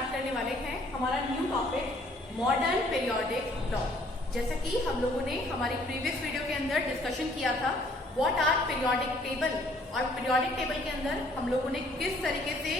Start करने वाले हैं हमारा new topic modern periodic law. जैसा कि हम लोगों ने हमारी प्रीवियस वीडियो के अंदर डिस्कशन किया था व्हाट आर पीरियोडिक टेबल, और पीरियोडिक टेबल के अंदर हम लोगों ने किस तरीके से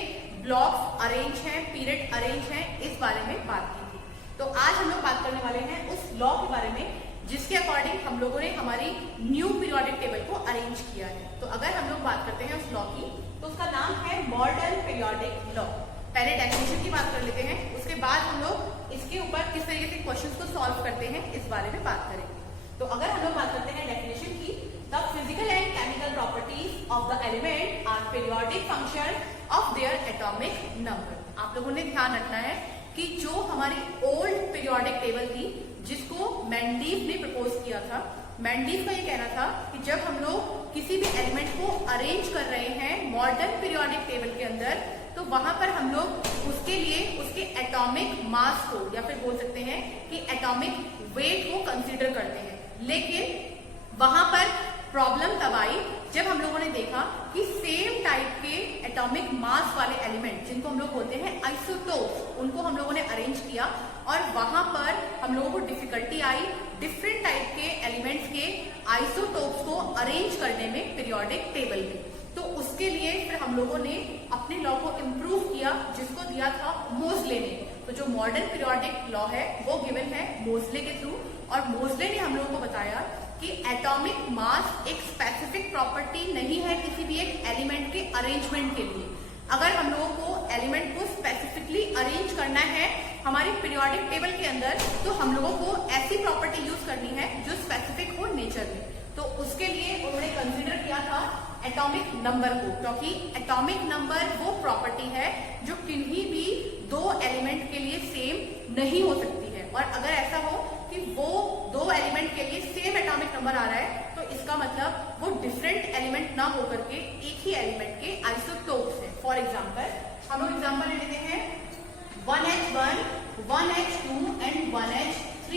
ब्लॉक्स अरेंज हैं, पीरियड अरेंज हैं, इस बारे में बात की थी। तो आज हम लोग बात करने वाले हैं उस लॉ के बारे में जिसके अकॉर्डिंग हम लोगों ने हमारी न्यू पीरियोडिक टेबल को अरेंज किया है। तो अगर हम लोग बात करते हैं उस लॉ की, तो उसका नाम है मॉडर्न पीरियोडिक लॉ। पहले डेफिनेशन की बात कर लेते हैं, उसके बाद हम लोग इसके ऊपर किस तरीके से क्वेश्चंस को सॉल्व करते हैं इस बारे में बात करेंगे। तो अगर हम लोग बात करते हैं डेफिनेशन की, the physical and chemical properties of the element are periodic function of their atomic number. आप लोगों ने ध्यान रखना है कि जो हमारी ओल्ड पीरियोडिक टेबल थी जिसको मेंडलीव ने प्रपोज किया था, मेंडलीव का ये कहना था कि जब हम लोग किसी भी एलिमेंट को अरेंज कर रहे हैं मॉडर्न पीरियोडिक टेबल के अंदर, तो वहां पर हम लोग उसके लिए उसके एटॉमिक मास को या फिर बोल सकते हैं कि एटॉमिक वेट को कंसीडर करते हैं। लेकिन वहां पर प्रॉब्लम तब आई जब हम लोगों ने देखा कि सेम टाइप के एटॉमिक मास वाले एलिमेंट जिनको हम लोग बोलते हैं आइसोटोप्स, उनको हम लोगों ने अरेंज किया और वहां पर हम लोगों को डिफिकल्टी आई डिफरेंट टाइप के एलिमेंट्स के आइसोटोप्स को अरेंज करने में पीरियोडिक टेबल में। तो उसके लिए फिर हम लोगों ने अपने लॉ को इम्प्रूव किया जिसको दिया था मोजले ने। तो जो मॉडर्न पीरियोडिक लॉ है वो गिवन है मोजले के थ्रू, और मोजले ने हम लोगों को बताया कि एटॉमिक मास एक स्पेसिफिक प्रॉपर्टी नहीं है किसी भी एक एलिमेंट के अरेंजमेंट के लिए। अगर हम लोगों को एलिमेंट को स्पेसिफिकली अरेंज करना है हमारी पीरियोडिक टेबल के अंदर, तो हम लोगों को ऐसी प्रॉपर्टी यूज करनी है जो स्पेसिफिक हो नेचर में। तो उसके लिए उन्होंने कंसीडर किया था एटॉमिक नंबर को, क्योंकि एटॉमिक नंबर वो प्रॉपर्टी है जो किन्हीं भी दो एलिमेंट के लिए सेम नहीं हो सकती है। और अगर ऐसा हो कि वो दो एलिमेंट के लिए सेम एटॉमिक नंबर आ रहा है, तो इसका मतलब वो डिफरेंट एलिमेंट ना होकर के एक ही एलिमेंट के आइसोटोप्स है। फॉर एग्जाम्पल हम लोग एग्जाम्पल ले लेते हैं 1H1, 1H2 एंड 1H3,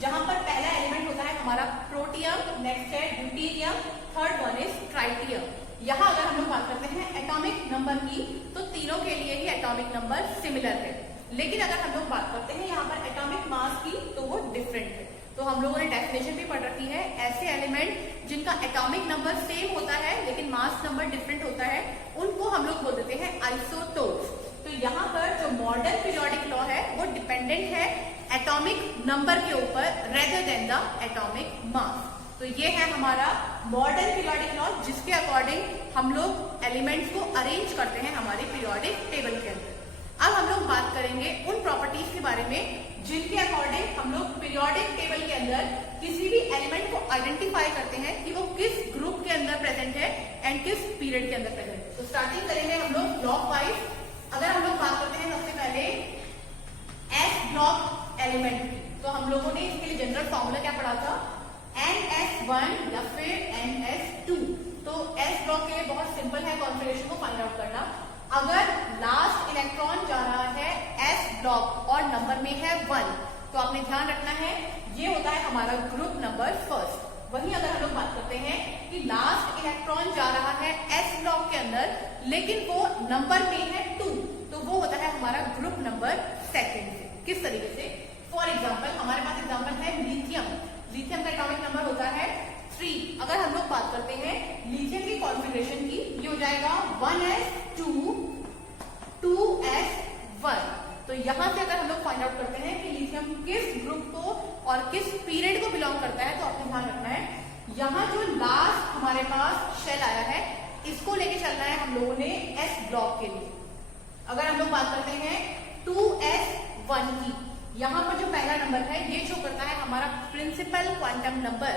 जहां पर पहला एलिमेंट होता है हमारा प्रोटियम, नेक्स्ट है deuterium, third one is tritium. यहाँ अगर हम लोग बात करते हैं एटॉमिक नंबर की, तो तीनों के लिए ही एटॉमिक नंबर सिमिलर है। लेकिन अगर हम लोग बात करते हैं यहाँ पर एटॉमिक मास की, तो वो डिफरेंट है। तो हम लोगों ने डेफिनेशन भी पढ़ रखी है, ऐसे एलिमेंट जिनका एटॉमिक नंबर सेम होता है लेकिन मास नंबर डिफरेंट होता है, उनको हम लोग बोल देते हैं आइसोटोप्स। तो यहाँ पर जो मॉडर्न पीरियोडिक लॉ है वो डिपेंडेंट है एटॉमिक नंबर के ऊपर rather than the atomic mass. तो ये है हमारा मॉडर्न पीरियोडिक लॉ जिसके अकॉर्डिंग हम लोग एलिमेंट्स को अरेंज करते हैं हमारे पीरियोडिक टेबल के अंदर। अब हम लोग बात करेंगे उन प्रॉपर्टीज के बारे में जिनके अकॉर्डिंग हम लोग पीरियोडिक टेबल के अंदर किसी भी एलिमेंट को आइडेंटिफाई करते हैं कि वो किस ग्रुप के अंदर प्रेजेंट है एंड किस पीरियड के अंदर प्रेजेंट है। तो स्टार्टिंग करेंगे हम लोग ब्लॉक वाइज। अगर हम लोग बात करते हैं सबसे पहले एस ब्लॉक एलिमेंट की, तो हम लोगों ने इसके लिए जनरल फॉर्मूला क्या पढ़ा था, NS1 या फिर NS2। तो एस ब्लॉक के लिए बहुत सिंपल है कॉन्फिगरेशन को फाइंड आउट करना। अगर लास्ट इलेक्ट्रॉन जा रहा है एस ब्लॉक और नंबर में है 1, तो आपने ध्यान रखना है ये होता है हमारा ग्रुप नंबर फर्स्ट। वहीं अगर हम लोग बात करते हैं कि लास्ट इलेक्ट्रॉन जा रहा है एस ब्लॉक के अंदर लेकिन वो नंबर में है 2, तो वो होता है हमारा ग्रुप नंबर सेकेंड से। किस तरीके से, फॉर एग्जाम्पल हमारे पास एग्जाम्पल है लिथियम। लिथियम का एटॉमिक नंबर होता है 3। अगर हम लोग बात करते हैं लिथियम की कॉन्फ़िगरेशन की, ये हो जाएगा 1s2 2s1। तो यहां से अगर हम लोग फाइंड आउट करते हैं कि लिथियम किस ग्रुप को और किस पीरियड को बिलोंग करता है, तो आपको ध्यान रखना है यहाँ जो लास्ट हमारे पास शेल आया है इसको लेके चलना है हम लोगों ने एस ब्लॉक के लिए। अगर हम लोग बात करते हैं 2s1 की, यहाँ पर जो पहला नंबर है ये शो करता है हमारा प्रिंसिपल क्वांटम नंबर,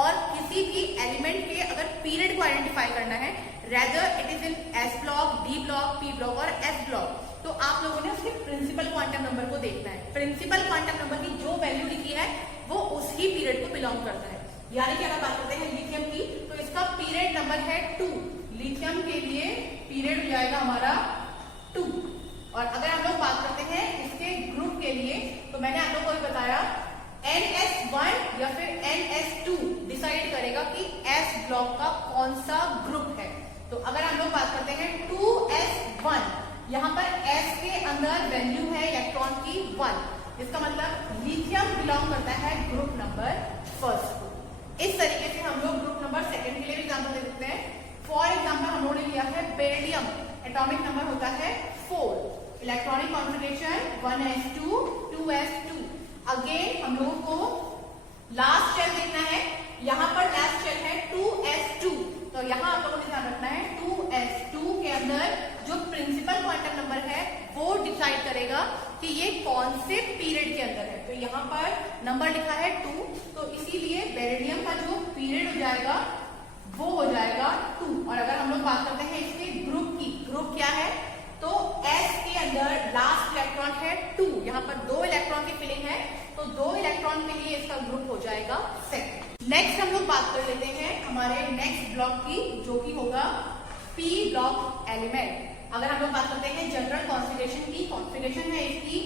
और किसी भी एलिमेंट के अगर पीरियड को आइडेंटिफाई करना है rather it is in S block, D block, P block और एस ब्लॉक, तो आप लोगों ने उसके प्रिंसिपल क्वांटम नंबर को देखना है। प्रिंसिपल क्वांटम नंबर की जो वैल्यू लिखी है वो उसी पीरियड को बिलोंग करता है। यानी कि अगर बात करते हैं लिथियम की, तो इसका पीरियड नंबर है 2। लिथियम के लिए पीरियड हो जाएगा हमारा 2। और अगर हम लोग बात करते हैं इसके ग्रुप के लिए, तो मैंने आप लोगों को बताया NS1 या फिर NS2 डिसाइड करेगा कि S ब्लॉक का कौन सा ग्रुप है। तो अगर हम लोग बात करते हैं 2S1, यहाँ पर S के अंदर वैल्यू है इलेक्ट्रॉन की 1, इसका मतलब लिथियम बिलोंग करता है ग्रुप नंबर फर्स्ट को। इस तरीके से हम लोग ग्रुप नंबर सेकंड के लिए भी एग्जाम्पल दे सकते हैं। फॉर एग्जाम्पल हम लोगों ने लिया है बेरिलियम, एटॉमिक नंबर होता है 4, electronic configuration 1s2 2s2। Again हम लोगों को लास्ट शेल देखना है, यहाँ पर लास्ट शेल है 2s2, तो यहाँ आप लोगों को ध्यान रखना है 2s2 के अंदर जो प्रिंसिपल क्वांटम नंबर है वो डिसाइड करेगा कि ये कौन से पीरियड के अंदर है। तो यहाँ पर नंबर लिखा है 2, तो इसीलिए बेरिलियम का जो पीरियड हो जाएगा वो हो जाएगा 2। और अगर हम लोग बात करते हैं इसके ग्रुप की, ग्रुप क्या है, तो S के अंदर लास्ट इलेक्ट्रॉन है 2, यहाँ पर 2 इलेक्ट्रॉन की फिलिंग है, तो 2 इलेक्ट्रॉन के लिए इसका ग्रुप हो जाएगा सेकंड। नेक्स्ट हम लोग बात कर लेते हैं हमारे नेक्स्ट ब्लॉक की, जो कि होगा P ब्लॉक एलिमेंट। अगर हम लोग बात करते हैं जनरल कॉन्फ़िगरेशन की, कॉन्फ़िगरेशन है इसकी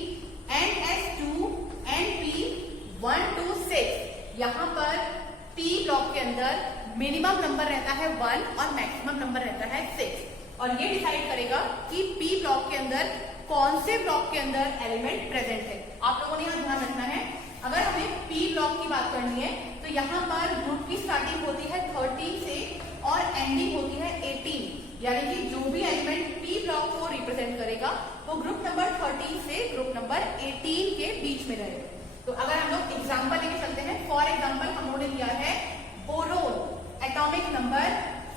NS2 NP1 to 6। यहाँ पर P ब्लॉक के अंदर मिनिमम नंबर रहता है 1 और मैक्सिमम नंबर रहता है 6, और ये डिसाइड करेगा कि P ब्लॉक के अंदर कौन से ब्लॉक के अंदर एलिमेंट प्रेजेंट है। आप लोगों ने यहाँ ध्यान रखना है, अगर हमें P ब्लॉक की बात करनी है तो यहाँ पर ग्रुप की स्टार्टिंग होती है 13 से और एंडिंग होती है 18, यानी कि जो भी एलिमेंट P ब्लॉक को रिप्रेजेंट करेगा वो ग्रुप नंबर 13 से ग्रुप नंबर 18 के बीच में रहेगा। तो अगर हम लोग एग्जाम्पल लेके चलते हैं, फॉर एग्जाम्पल हम लोगों ने लिया है boron, atomic number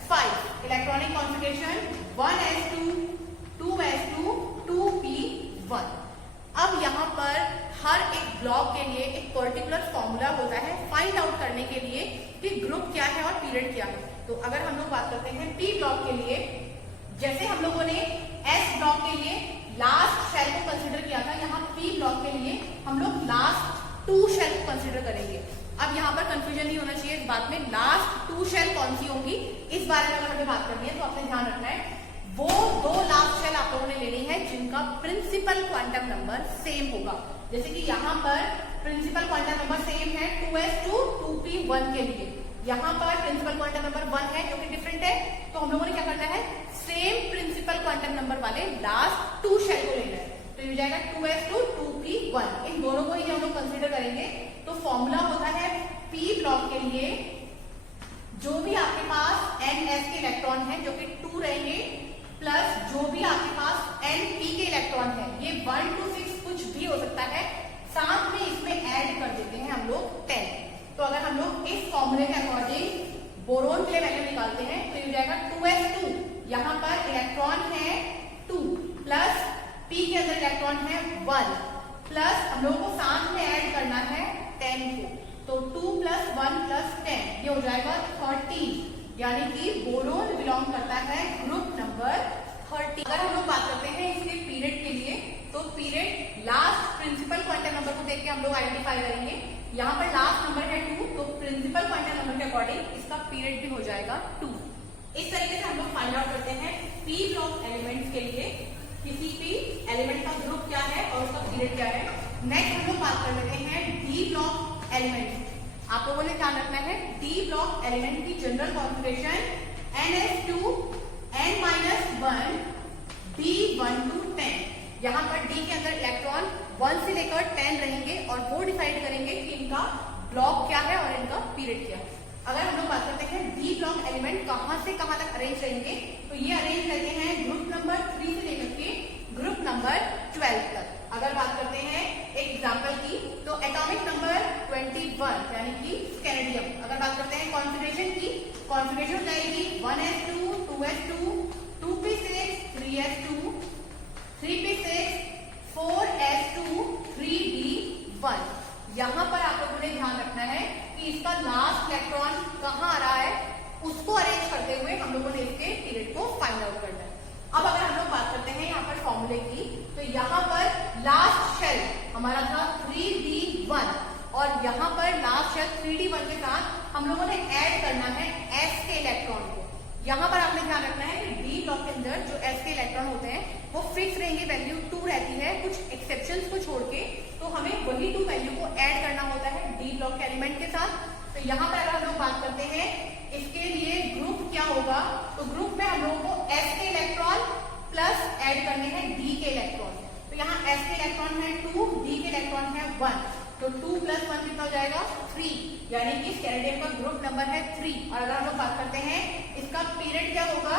5, electronic configuration 1s2 2s2 2p1। अब यहाँ पर हर एक ब्लॉक के लिए एक पर्टिकुलर फॉर्मूला होता है फाइंड आउट करने के लिए कि ग्रुप क्या है और पीरियड क्या है। तो अगर हम लोग बात करते हैं P ब्लॉक के लिए, जैसे हम लोगों ने S ब्लॉक के लिए लास्ट शेल को कंसीडर किया था, यहाँ P ब्लॉक के लिए हम लोग लास्ट 2 शेल को कंसीडर करेंगे। अब यहाँ पर कंफ्यूजन नहीं होना चाहिए इस बात में, लास्ट 2 शेल कौन सी होंगी इस बारे में अगर हमें बात करनी है तो आपने ध्यान रखना है वो 2 लास्ट शेल आप लोगों ने लेनी है जिनका प्रिंसिपल क्वांटम नंबर सेम होगा। जैसे कि यहाँ पर प्रिंसिपल क्वांटम नंबर सेम है 2s2 2p1 के लिए, यहाँ पर प्रिंसिपल क्वांटम नंबर 1 है जो कि डिफरेंट है, तो हम लोगों ने क्या करना है सेम प्रिंसिपल क्वांटम नंबर वाले लास्ट 2 शेल को लेना है। तो ये हो जाएगा 2s2 2p1, इन दोनों को ही हम लोग कंसीडर करेंगे। तो फॉर्मूला होता है P ब्लॉक के लिए जो भी आपके पास NS के इलेक्ट्रॉन है जो कि 2 रहेंगे, प्लस जो भी आपके पास NP के इलेक्ट्रॉन है, ये 1 to 6 कुछ भी हो सकता है, साथ में इसमें ऐड कर देते हैं हम लोग 10। तो अगर हम लोग इस फॉर्मूले के अकॉर्डिंग बोरोन के लिए वैल्यू निकालते हैं तो ये हो जाएगा 2s2, यहाँ पर इलेक्ट्रॉन है 2, प्लस P के अंदर इलेक्ट्रॉन है 1, प्लस हम लोगों को साथ में ऐड करना है 10 को, तो 2 + 1 + 10 ये हो जाएगा 13, यानी कि बोरोन बिलोंग करता है ग्रुप नंबर 30। अगर हम लोग बात करते हैं इसके पीरियड के लिए, तो period last principal quantum number को देख के हम लोग आइडेंटिफाई करेंगे। यहाँ पर लास्ट नंबर है 2, तो प्रिंसिपल क्वांटम नंबर के अकॉर्डिंग इसका पीरियड भी हो जाएगा 2। इस तरीके से हम लोग फाइंड आउट करते हैं P ब्लॉक एलिमेंट्स के लिए किसी भी एलिमेंट का ग्रुप क्या है और उसका पीरियड क्या है। नेक्स्ट हम लोग बात कर लेते हैं D ब्लॉक एलिमेंट। आप लोगों ने ध्यान रखना है D ब्लॉक एलिमेंट की general configuration NS2 n-1 D1 to 10। यहाँ पर D के अंदर इलेक्ट्रॉन 1 से लेकर 10 रहेंगे और वो डिसाइड करेंगे कि इनका ब्लॉक क्या है और इनका पीरियड क्या है। अगर हम लोग बात करते हैं D ब्लॉक एलिमेंट कहां से कहां तक अरेंज रहेंगे, तो ये अरेंज रहते हैं ग्रुप नंबर 3 से लेकर के ग्रुप नंबर 12 तक। अगर बात करते हैं एक एग्जांपल की, तो एटॉमिक नंबर 21 यानी कि स्कैंडियम। अगर बात करते हैं कॉन्फ़िगरेशन की, कॉन्फ़िगरेशन जाएगी 1s2 2s2 2p6 3s2 3p6 4s2 3d1। यहाँ पर आप लोगों ने ध्यान रखना है कि इसका लास्ट इलेक्ट्रॉन कहाँ आ रहा है, उसको अरेंज करते हुए हम लोगों ने इसके पीरियड को फाइंड आउट करना है। अब अगर हम लोग बात करते हैं यहाँ पर फॉर्मूले की, तो यहाँ पर लास्ट शेल हमारा था 3d1 और यहाँ पर लास्ट शेल 3d1 के साथ हम लोगों ने ऐड करना है s के इलेक्ट्रॉन को। यहाँ पर आपने ध्यान रखना है कि D ब्लॉक के अंदर जो s के इलेक्ट्रॉन होते हैं वो फिक्स रहेंगे, वैल्यू 2 रहती है, कुछ एक्सेप्शंस को छोड़ के, तो हमें वही 2 वैल्यू को ऐड करना होता है D ब्लॉक के एलिमेंट के साथ। तो यहाँ पर अगर हम लोग बात करते हैं इसके लिए ग्रुप क्या होगा, तो ग्रुप में हम लोगों को s के इलेक्ट्रॉन प्लस ऐड करने हैं डी के इलेक्ट्रॉन। तो यहाँ एस के इलेक्ट्रॉन है 2, डी के इलेक्ट्रॉन है 1, तो 2 + 1 कितना हो जाएगा 3, यानी कि स्टेरिडियम का ग्रुप नंबर है 3। और अगर हम लोग बात करते हैं इसका पीरियड क्या होगा,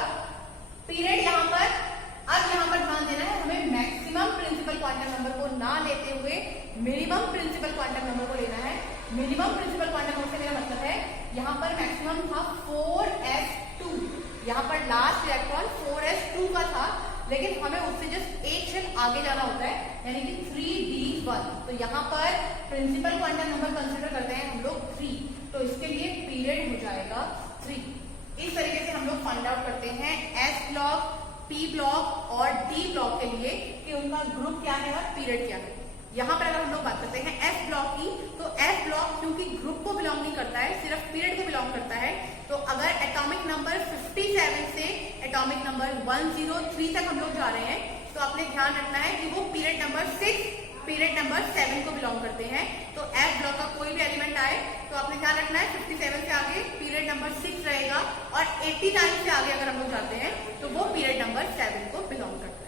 पीरियड यहाँ पर, अब यहाँ पर ध्यान देना है हमें मैक्सिमम प्रिंसिपल क्वांटम नंबर को ना लेते हुए मिनिमम प्रिंसिपल क्वांटम नंबर को लेना है। मिनिमम प्रिंसिपल क्वांटम नंबर से मेरा मतलब है यहाँ पर मैक्सिमम था 4s2, यहाँ पर लास्ट इलेक्ट्रॉन 4s2 का था, लेकिन हमें उससे जस्ट एक शेल आगे जाना होता है, यानी कि 3d1। तो यहाँ पर प्रिंसिपल क्वांटम नंबर कंसिडर करते हैं हम लोग 3, तो इसके लिए पीरियड हो जाएगा 3। इस तरीके से हम लोग फाइंड आउट करते हैं एस ब्लॉक, पी ब्लॉक और डी ब्लॉक के लिए कि उनका ग्रुप क्या है और पीरियड क्या है। यहाँ पर अगर हम लोग बात करते हैं एस ब्लॉक की, तो एस ब्लॉक क्योंकि ग्रुप को बिलोंग नहीं करता है, सिर्फ पीरियड को बिलोंग करता है, तो अगर एटॉमिक नंबर 57 से एटॉमिक नंबर 103 तक हम लोग जा रहे हैं, तो आपने ध्यान रखना है कि वो पीरियड नंबर 6, पीरियड नंबर 7 को बिलोंग करते हैं। तो एस ब्लॉक का कोई भी एलिमेंट आए तो आपने ध्यान रखना है 57 से आगे पीरियड नंबर 6 रहेगा, और 89 से आगे अगर हम लोग जाते हैं तो वो पीरियड नंबर 7 को बिलोंग करता है।